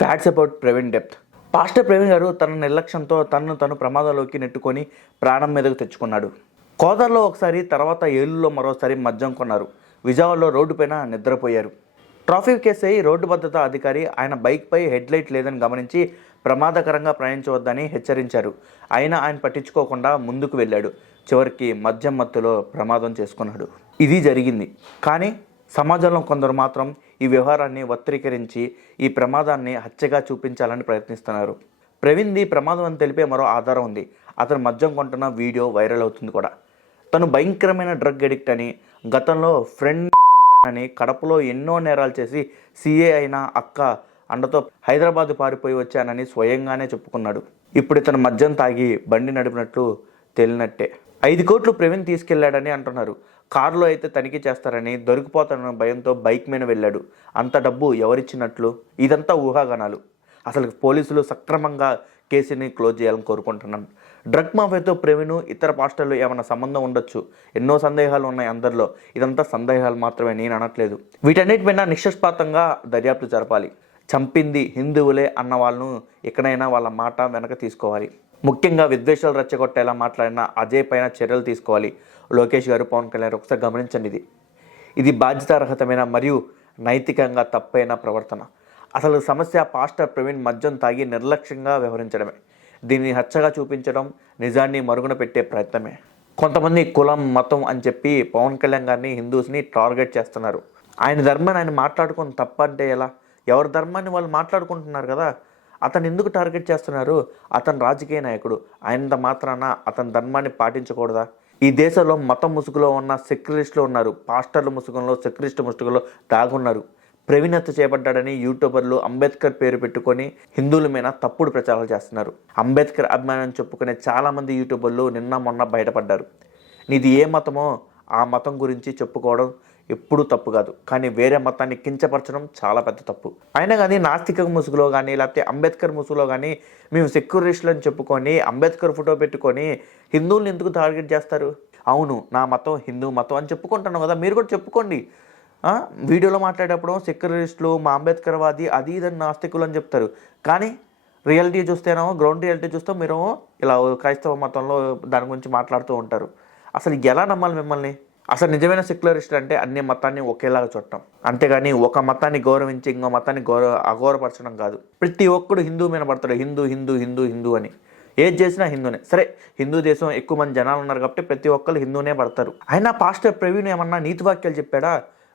Facts about Praveen depth. Pastor Praveen గారు తన నిర్లక్ష్యంతో తను ప్రమాదంలోకి నెట్టుకొని ప్రాణం మీదకు తెచ్చుకున్నాడు. కోదాడలో ఒకసారి, తర్వాత ఏలూరులో మరోసారి మద్యం కొన్నారు. విజయవాడలో రోడ్డుపైన నిద్రపోయారు. ట్రాఫిక్ కేసు రోడ్డు భద్రతా అధికారి ఆయన బైక్పై హెడ్లైట్ లేదని గమనించి ప్రమాదకరంగా ప్రయాణించవద్దని హెచ్చరించారు. అయినా ఆయన పట్టించుకోకుండా ముందుకు వెళ్ళాడు. చివరికి మద్యం మత్తులో ప్రమాదం చేసుకున్నాడు. ఇది జరిగింది. కానీ సమాజంలో కొందరు మాత్రం ఈ వ్యవహారాన్ని వక్రీకరించి ఈ ప్రమాదాన్ని హత్యగా చూపించాలని ప్రయత్నిస్తున్నారు. ప్రవీణ్ది ప్రమాదం అని తెలిపే మరో ఆధారం ఉంది. అతను మద్యం కొంటున్న వీడియో వైరల్ అవుతుంది కూడా. తను భయంకరమైన డ్రగ్ అడిక్ట్ అని, గతంలో ఫ్రెండ్ని చంపానని, కడపలో ఎన్నో నేరాలు చేసి సీఏ అయిన అక్క అండతో హైదరాబాద్ పారిపోయి వచ్చానని స్వయంగానే చెప్పుకున్నాడు. ఇప్పుడు ఇతను మద్యం తాగి బండి నడిపినట్లు తేలినట్టే. 5 కోట్లు ప్రవీణ్ తీసుకెళ్లాడని అంటున్నారు. కారులో అయితే తనిఖీ చేస్తారని, దొరికిపోతానన్న భయంతో బైక్ మీద వెళ్ళాడు. అంత డబ్బు ఎవరిచ్చినట్లు? ఇదంతా ఊహాగానాలు. అసలు పోలీసులు సక్రమంగా కేసుని క్లోజ్ చేయాలని కోరుకుంటున్నాను. డ్రగ్ మాఫియాతో ప్రవీణ్, ఇతర పాస్టర్లు ఏమైనా సంబంధం ఉండొచ్చు. ఎన్నో సందేహాలు ఉన్నాయి అందరిలో. ఇదంతా సందేహాలు మాత్రమే, నేను అనట్లేదు. వీటన్నిటిపైన నిష్పక్షపాతంగా దర్యాప్తు జరపాలి. చంపింది హిందువులే అన్న వాళ్ళను ఎక్కడైనా వాళ్ళ మాట వెనక తీసుకోవాలి. ముఖ్యంగా విద్వేషాలు రెచ్చగొట్టేలా మాట్లాడిన అజయ్ పైన చర్యలు తీసుకోవాలి. లోకేష్ గారు, పవన్ కళ్యాణ్ ఒకసారి గమనించండి. ఇది బాధ్యతారహితమైన మరియు నైతికంగా తప్పైన ప్రవర్తన. అసలు సమస్య పాస్టర్ ప్రవీణ్ మద్యం తాగి నిర్లక్ష్యంగా వ్యవహరించడమే. దీన్ని హత్యగా చూపించడం నిజాన్ని మరుగున పెట్టే ప్రయత్నమే. కొంతమంది కులం, మతం అని చెప్పి పవన్ కళ్యాణ్ గారిని, హిందూస్ని టార్గెట్ చేస్తున్నారు. ఆయన ధర్మాన్ని ఆయన మాట్లాడుకుని తప్పంటే ఎలా? ఎవరి ధర్మాన్ని వాళ్ళు మాట్లాడుకుంటున్నారు కదా. అతను ఎందుకు టార్గెట్ చేస్తున్నారు? అతను రాజకీయ నాయకుడు. ఆయనంత మాత్రాన అతని ధర్మాన్ని పాటించకూడదా? ఈ దేశంలో మతం ముసుగులో ఉన్న సెక్యులరిస్టులు ఉన్నారు. పాస్టర్ల ముసుగులో, సెక్యులరిస్ట్ ముసుగులో దాగున్నారు. ప్రవీణ్ హత్య చేయబడ్డాడని యూట్యూబర్లు అంబేద్కర్ పేరు పెట్టుకొని హిందువుల మీద తప్పుడు ప్రచారాలు చేస్తున్నారు. అంబేద్కర్ అభిమానం చెప్పుకునే చాలామంది యూట్యూబర్లు నిన్న మొన్న బయటపడ్డారు. నీది ఏ మతమో ఆ మతం గురించి చెప్పుకోవడం ఎప్పుడూ తప్పు కాదు. కానీ వేరే మతాన్ని కించపరచడం చాలా పెద్ద తప్పు. అయినా కానీ నాస్తిక ముసుగులో కానీ, లేకపోతే అంబేద్కర్ ముసుగులో కానీ మేము సెక్యులరిస్టులు అని చెప్పుకొని అంబేద్కర్ ఫోటో పెట్టుకొని హిందువుల్ని ఎందుకు టార్గెట్ చేస్తారు? అవును, నా మతం హిందూ మతం అని చెప్పుకుంటున్నాను కదా, మీరు కూడా చెప్పుకోండి. వీడియోలో మాట్లాడేటప్పుడు సెక్యులరిస్టులు, మా అంబేద్కర్ వాది, అది ఇదని నాస్తికులు అని చెప్తారు. కానీ రియాలిటీ చూస్తేనో, గ్రౌండ్ రియాలిటీ చూస్తే మీరు ఇలా క్రైస్తవ మతంలో దాని గురించి మాట్లాడుతూ ఉంటారు. అసలు ఎలా నమ్మాలి మిమ్మల్ని? అసలు నిజమైన సెక్యులరిస్ట్ అంటే అన్ని మతాన్ని ఒకేలాగా చూడటం, అంతేగాని ఒక మతాన్ని గౌరవించి ఇంకో మతాన్ని అగౌరవపరచడం కాదు. ప్రతి ఒక్కడు హిందూ మీద పడతాడు, హిందూ హిందూ హిందూ హిందూ అని. ఏది చేసినా హిందూనే. సరే, హిందూ దేశం ఎక్కువ మంది జనాలు ఉన్నారు కాబట్టి ప్రతి ఒక్కరు హిందూనే పడతారు. అయినా పాస్టర్ ప్రవీణ్ ఏమన్నా నీతి వాక్యాలు చెప్పాడా?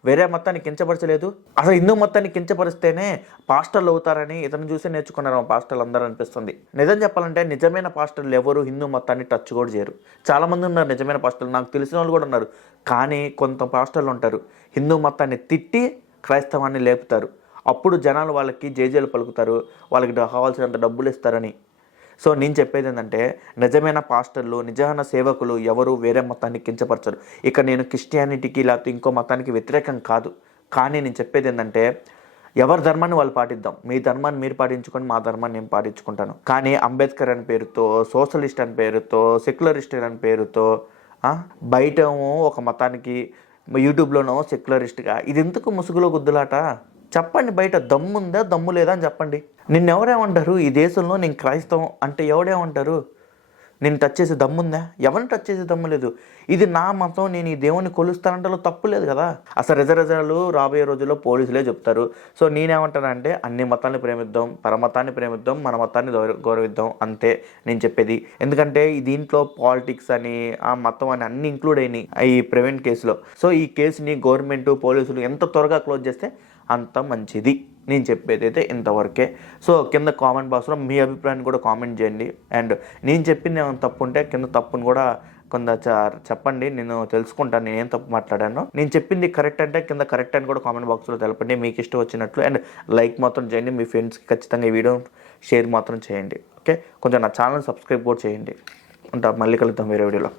వేరే మతాన్ని కించపరచలేదు. అసలు హిందూ మతాన్ని కించపరిస్తేనే పాస్టర్లు అవుతారని ఇతను చూసి నేర్చుకున్నారు పాస్టర్లు అందరూ అనిపిస్తుంది. నిజం చెప్పాలంటే నిజమైన పాస్టర్లు ఎవరు హిందూ మతాన్ని టచ్ కూడా చేయరు. చాలామంది ఉన్నారు నిజమైన పాస్టర్లు, నాకు తెలిసిన వాళ్ళు కూడా ఉన్నారు. కానీ కొంత పాస్టర్లు ఉంటారు, హిందూ మతాన్ని తిట్టి క్రైస్తవాన్ని లేపుతారు. అప్పుడు జనాలు వాళ్ళకి జేజేలు పలుకుతారు, వాళ్ళకి కావాల్సినంత డబ్బులు ఇస్తారని. సో నేను చెప్పేది ఏంటంటే, నిజమైన పాస్టర్లు, నిజమైన సేవకులు ఎవరు వేరే మతాన్ని కించపరచరు. ఇక నేను క్రిస్టియానిటీకి లేకపోతే ఇంకో మతానికి వ్యతిరేకం కాదు. కానీ నేను చెప్పేది ఏంటంటే, ఎవరి ధర్మాన్ని వాళ్ళు పాటిద్దాం. మీ ధర్మాన్ని మీరు పాటించుకొని మా ధర్మాన్ని నేను పాటించుకుంటాను. కానీ అంబేద్కర్ అని పేరుతో, సోషలిస్ట్ అని పేరుతో, సెక్యులరిస్ట్ అని పేరుతో బయట ఒక మతానికి, యూట్యూబ్లోనో సెక్యులరిస్ట్గా, ఇది ఎందుకు ముసుగులో గుద్దులాట? చెప్పండి, బయట దమ్ముందా దమ్ము లేదా అని చెప్పండి. నిన్నెవరేమంటారు? ఈ దేశంలో నేను క్రైస్తవం అంటే ఎవడేమంటారు? నేను టచ్ చేసే దమ్ముందా? ఎవరిని టచ్ చేసే దమ్ము లేదు. ఇది నా మతం, నేను ఈ దేవుని కొలుస్తానంటే తప్పు లేదు కదా. అసలు రిజర్వేషన్లు రాబోయే రోజుల్లో పోలీసులే చెప్తారు. సో నేనేమంటానంటే, అన్ని మతాన్ని ప్రేమిద్దాం, పరమతాన్ని ప్రేమిద్దాం, మన మతాన్ని గౌరవిద్దాం, అంతే నేను చెప్పేది. ఎందుకంటే దీంట్లో పాలిటిక్స్ అని, ఆ మతం అని అన్ని ఇంక్లూడ్ అయినాయి ఈ ప్రవీణ్ కేసులో. సో ఈ కేసుని గవర్నమెంట్, పోలీసులు ఎంత త్వరగా క్లోజ్ చేస్తే అంత మంచిది. నేను చెప్పేది అయితే ఇంతవరకే. సో కింద కామెంట్ బాక్స్లో మీ అభిప్రాయాన్ని కూడా కామెంట్ చేయండి. అండ్ నేను చెప్పింది ఏమైనా తప్పు ఉంటే కింద తప్పును కూడా కొంత చెప్పండి, నేను తెలుసుకుంటాను నేనేం తప్పు మాట్లాడాను. నేను చెప్పింది కరెక్ట్ అంటే కింద కరెక్ట్ అని కూడా కామెంట్ బాక్స్లో తెలపండి, మీకు ఇష్టం వచ్చినట్లు. అండ్ లైక్ మాత్రం చేయండి, మీ ఫ్రెండ్స్కి ఖచ్చితంగా ఈ వీడియో షేర్ మాత్రం చేయండి. ఓకే, కొంచెం నా ఛానల్ సబ్స్క్రైబ్ కూడా చేయండి. మళ్ళీ కలుద్దాం వేరే వీడియోలో.